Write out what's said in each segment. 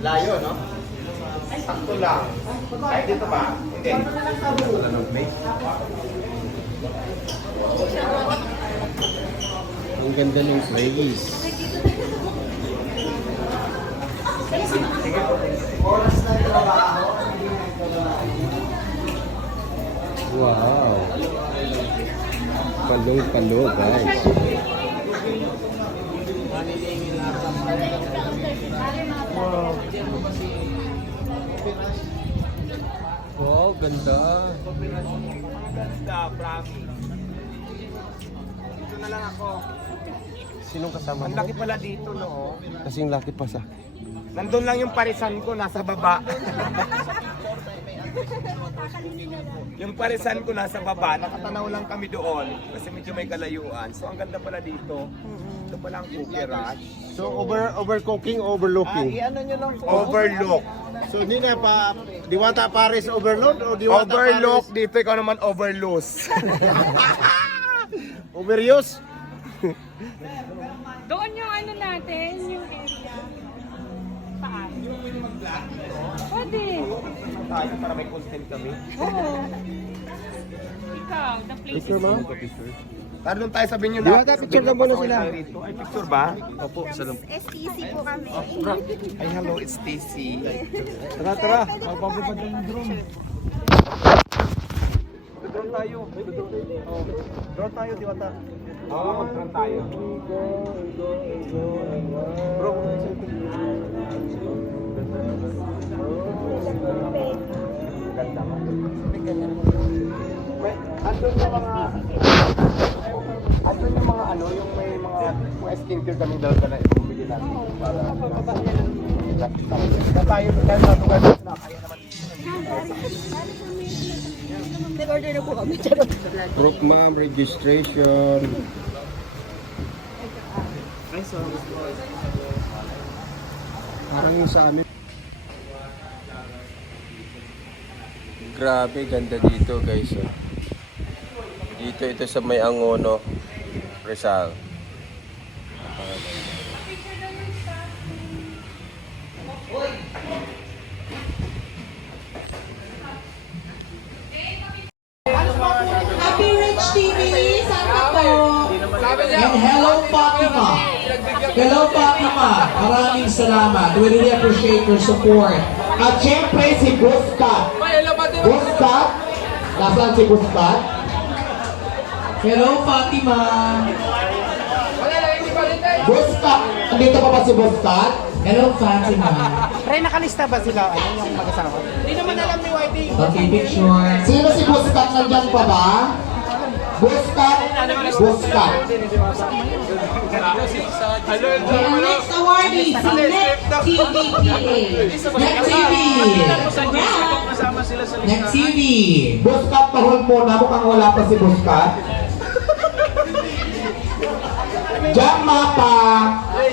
Layo, no? Sakto lang. Ay, dito ba? Hindi. Wala ng place. Ang ganda ng place. Oras na trabaho. Wow. Palo-palo, guys. Wow, ganda. Ganda, promise. Dito na lang ako. Sinong kasama Ang mo? laki pala dito, no? Kasing laki pa sa... Nandun lang yung parisan ko, nasa baba. yung parisan ko nasa baba, nakatanaw lang kami doon kasi medyo may kalayuan. So ang ganda pala dito. Ito pala ang cookie rush. So, over overcooking, Ah, overlooking. i-ano nyo lang po. Overlook. So, hindi na pa... Diwata Paris overload o Diwata Overlook dito, ikaw naman overloose. Paris overuse? Doon yung ano natin, yung area. Paan? Pwede. Tayo para may content kami. Oo. Ikaw, the place is ma'am? Tara doon tayo sabihin nyo Di ba, picture na muna sila. Ay, picture ba? Opo, sa STC po kami. Ay, hello, it's Stacy. Tara, tara. Magpapapad ng drone. Doon tayo. Oh. Doon tayo, Diwata. Oo, oh, mag-drone tayo. Bro, ganda mo. Andun yung mga... Andun yung mga ano, yung may mga mga skincare kami dalawa na ibumili natin para... Kaya tayo, tayo, kaya na, kaya naman. Nag-order na po kami. Proof ma'am, registration. Parang yung sa amin. Grabe, ganda dito guys. oh. Dito ito sa may Angono, Rizal. And hello Fatima. Hello Fatima. Maraming salamat. We really appreciate your support. At syempre si Buscat. Buscat? Nasaan si Buscat? Hello Fatima. Buscat! Andito pa ba si Buscat? Hello Fatima. Pre, nakalista ba sila? Ano yung mag-asawa? Okay, picture. Sino si Buscat? Nandyan pa ba? Buscat? Buscat. Okay, ang next awardee, si Net TVPA. Net TV. Net TV. Buscat, pahol muna. Mukhang wala pa si Buscat. Diyan mapa.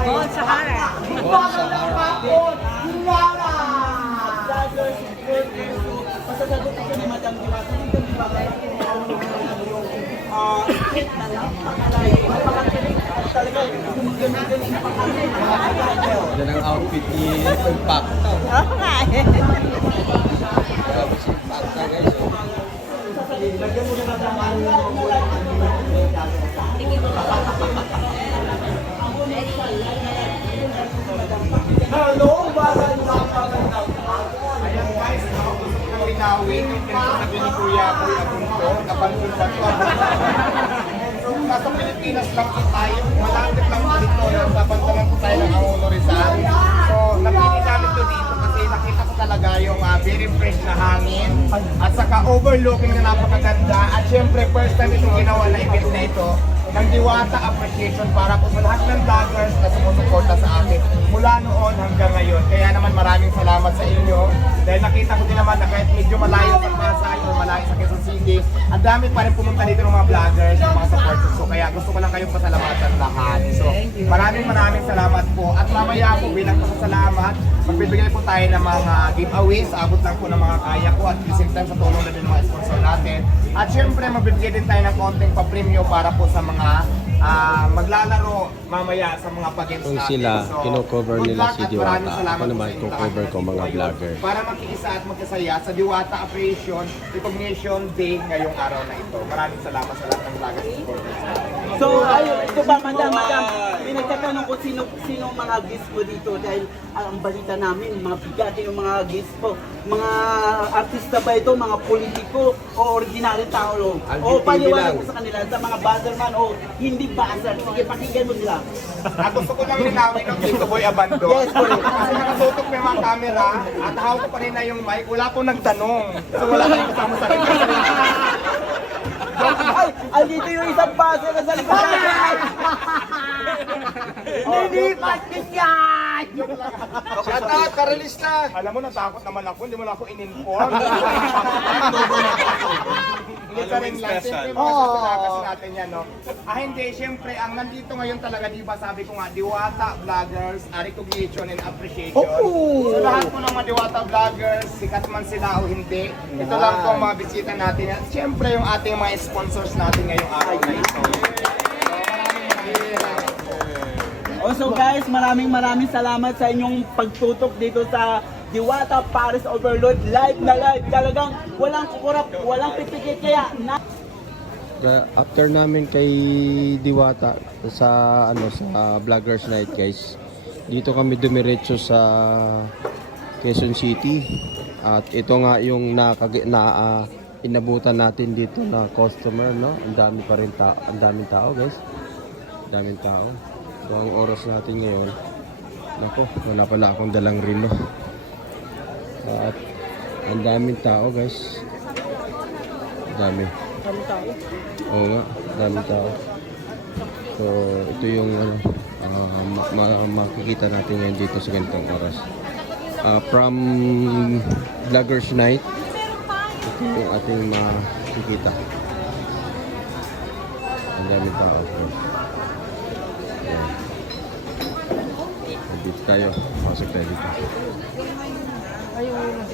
Doon sa Hara. Yan ang outfit ni Impacta. Oo nga eh. Grabe si Impacta guys. oh. Linawin yung pinagsasabi ni Kuya Kuya Bunto, napansin ba ito? So, nasa Pilipinas lang po tayo, malapit lang po dito, napapantalan po tayo ng Angono Rizal. Talaga yung ah, very fresh na hangin. At saka overlooking na napakaganda. At syempre first time itong ginawa na event na ito ng Diwata Appreciation para po sa lahat ng vloggers na sumusuporta sa akin mula noon hanggang ngayon. Kaya naman maraming salamat sa inyo. Dahil nakita ko din naman na kahit ang dami pa rin pumunta dito ng mga vloggers, ng mga supporters ko. Kaya gusto ko lang kayong pasalamatan lahat. So, maraming maraming salamat po. At mamaya po bilang pasasalamat, magbibigay po tayo ng mga giveaways. Abot lang po ng mga kaya ko at the same time sa tulong na din ng mga sponsor natin. At syempre, magbibigay din tayo ng konting pa-premyo para po sa mga ah, maglalaro mamaya sa mga pag-games Kung natin. sila, kino-cover good nila si at Diwata. Ako naman, ko-cover ko mga vlogger. Para magkiisa at magkasaya sa Diwata Appreciation Recognition Day ngayong araw na ito. Maraming salamat sa lahat ng vloggers supporters natin. So, ayun, ito ba, madam, madam, may nagtatanong kung sino, sino mga guest mo dito dahil ah, ang balita namin, mga bigati yung mga guest po. Mga artista ba ito, mga politiko, o ordinary tao lo? O paliwanag mo sa kanila, sa mga buzzerman o hindi buzzer. Sige, pakinggan mo sila. At gusto ko lang linawin ng Tito Boy Abando. Yes, correct. Kasi nakatutok pa yung mga camera at hawak ko pa rin na yung mic. Wala po nagtanong. So wala kayong kasama sa rin. Ay, andito yung isang buzzer na sa likod din yan! Shout out, Karelista! Alam mo, natakot naman ako. Hindi mo na ako in-inform. Hindi ka rin lang. Siyempre, mga oh. natin yan, no? Ah, hindi. Siyempre, ang nandito ngayon talaga, di ba, sabi ko nga, Diwata Vloggers, ah, recognition and appreciation. So, lahat po ng mga Diwata Vloggers, sikat man sila o hindi, ito lang po ang mga bisita natin. At siyempre, yung ating mga sponsors natin ngayong araw na ito. Also guys, maraming maraming salamat sa inyong pagtutok dito sa Diwata Paris Overload live na live. Talagang walang kukurap, walang pipikit kaya na The, after namin kay Diwata sa ano sa Vloggers Night guys. Dito kami dumiretso sa Quezon City. At ito nga yung nakag na ah, inabutan natin dito na customer no. Ang dami pa rin tao, ang daming tao guys. Daming tao. So ang oras natin ngayon Nako, wala pala akong dalang relo. At ang daming tao guys. Ang dami. Oo nga, daming tao. So, ito yung ano, ah, ma- ma- makikita natin ngayon dito sa ganitong oras. Ah, from Vloggers Night, ito yung ating makikita. Ang daming tao. Ayan. Dito tayo. Pasok tayo dito. Ayaw mo lang